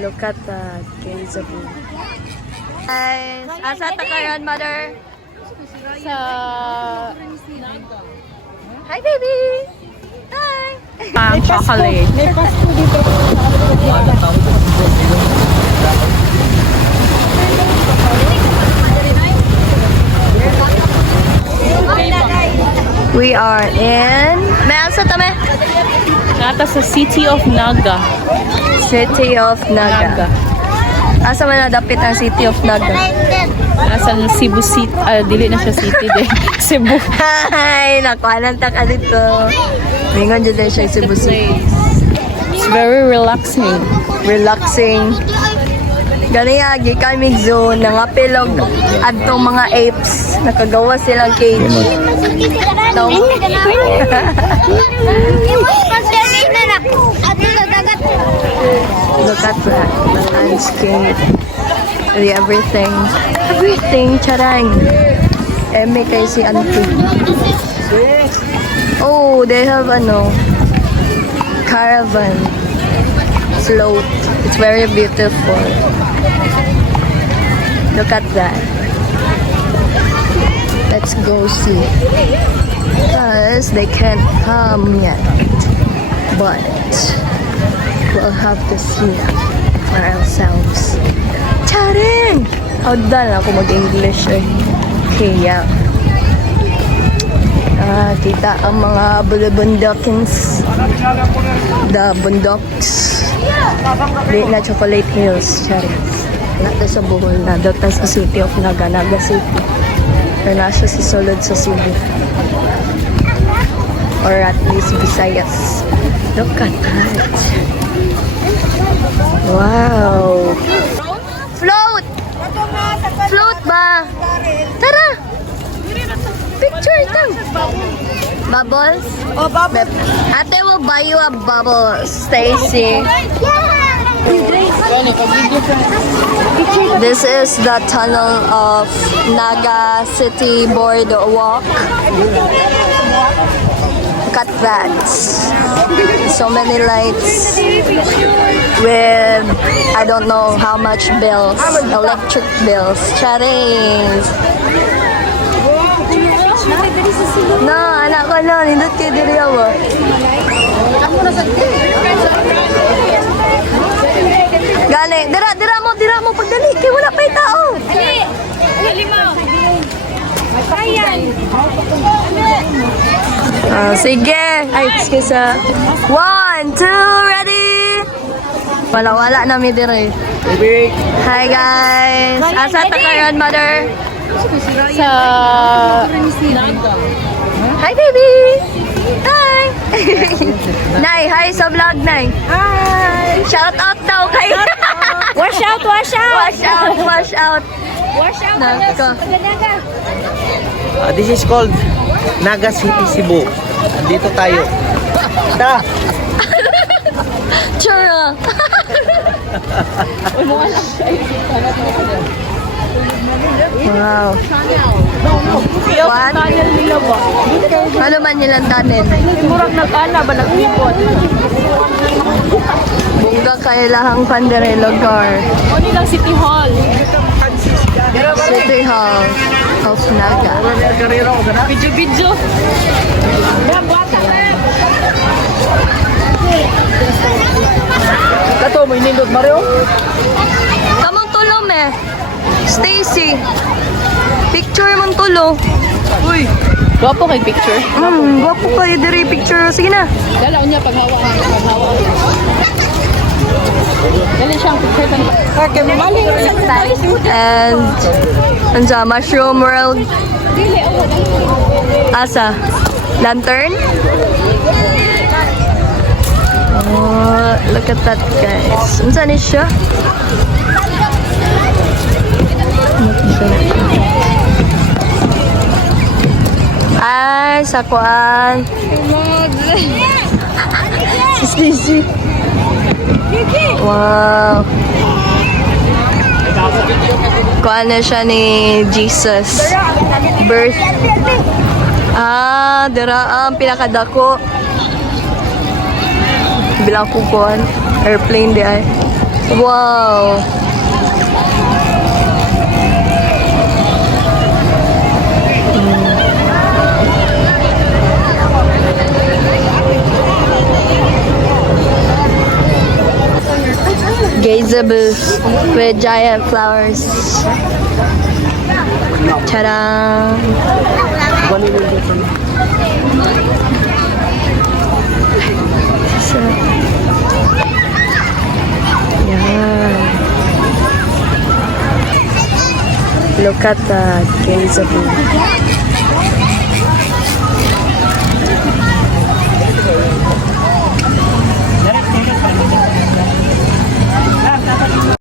Look at that, Keizabu. Guys, asa ta karon, mother? Sa Hi, baby! Hi! chocolate. May pasto dito. We are in... May asa ta, me? Nata sa City of Naga. City of Naga. Asa man nadapit ang City of Naga? Nasa Cebu City. Dili na siya city din. Cebu. Hi! Nakuhanan ta ka dito. Mingon dyan siya Cebu City. It's very relaxing. Relaxing. Ganiyagi kami zone ng apilog adtong mga apes. Nakagawa silang cage. No? Look at that. The landscape. The everything. Everything. Charang. Eme kay si auntie. Oh, they have caravan float. It's very beautiful. Look at that. Let's go see. Because they can't come yet. But we'll have to see for ourselves. Charing! Howdan ako mag-English eh. Kaya. Kita ang mga bulabundokins. The bundoks. Di na Chocolate Hills. Charing. Nata sa Bohol na. Dota sa City of Naga. Naga City. Or nasa si Solod sa Cebu. Or at least Visayas. Look at that. Wow. Float! Float ba? Tara! Picture ito. Bubbles? Oh, bubble. Ate will buy you a bubble, Stacy. This is the tunnel of Naga City Boardwalk. Look at that. So many lights with I don't know how much bills, electric bills. Charing. No, anak ko no, nindot kayo diri ako. Gani, dira mo pagdali kay wala pa tao. Dali mo. Ayan. Sige. Ay, excuse. 1, 2, ready. Wala na mi dire. Hi guys. Asa ta karon, mother? Sa Hi baby. Hi. Nay, hi sa vlog, Nay. Hi! Shout out daw kay. Wash out! Wash out. Wash out! Nako. This is called Naga City, Cebu. Dito tayo. Tara! Chura. Wow. What? tunnel nila ba? Ano man nilang tunnel? Murag nag-ana ba nag-ipon? Bunga kailahang pandere lugar. O nilang City Hall. City Hall of Naga. Video. Kato, may nindot Mario? Kamang tulo me. Stacy. Picture mong tulo. Uy! Gwapo kay picture. Wapo kayo diri picture. Sige na. Dala niya paghawa. Dali siyang picture ba? Okay, maling And sa Mushroom World. Asa? Lantern? Oh, look at that guys. Unsa ni siya? Ay, sakuan. Si Stacy. Wow. Kuan na siya ni Jesus. Birth. Dira ang pinakadako. Bilang kukuan. Airplane di ay. Wow. Geyser booth with giant flowers. Ta-da! So, yeah. Look at that geyser booth.